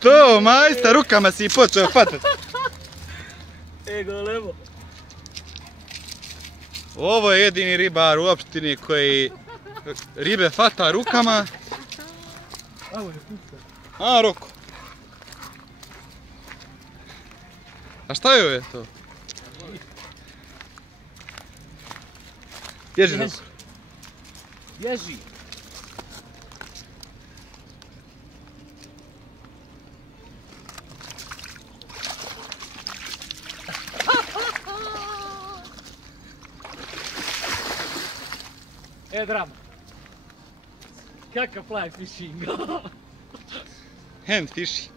To, majsta, rukama si počeo hvatat. Golemo. Ovo je jedini ribar u opštini koji ribe hvata rukama. A, Roko. A šta je to? Ježi, Roko. Ježi. Drama. Kakav fly fishing. Hand fishing.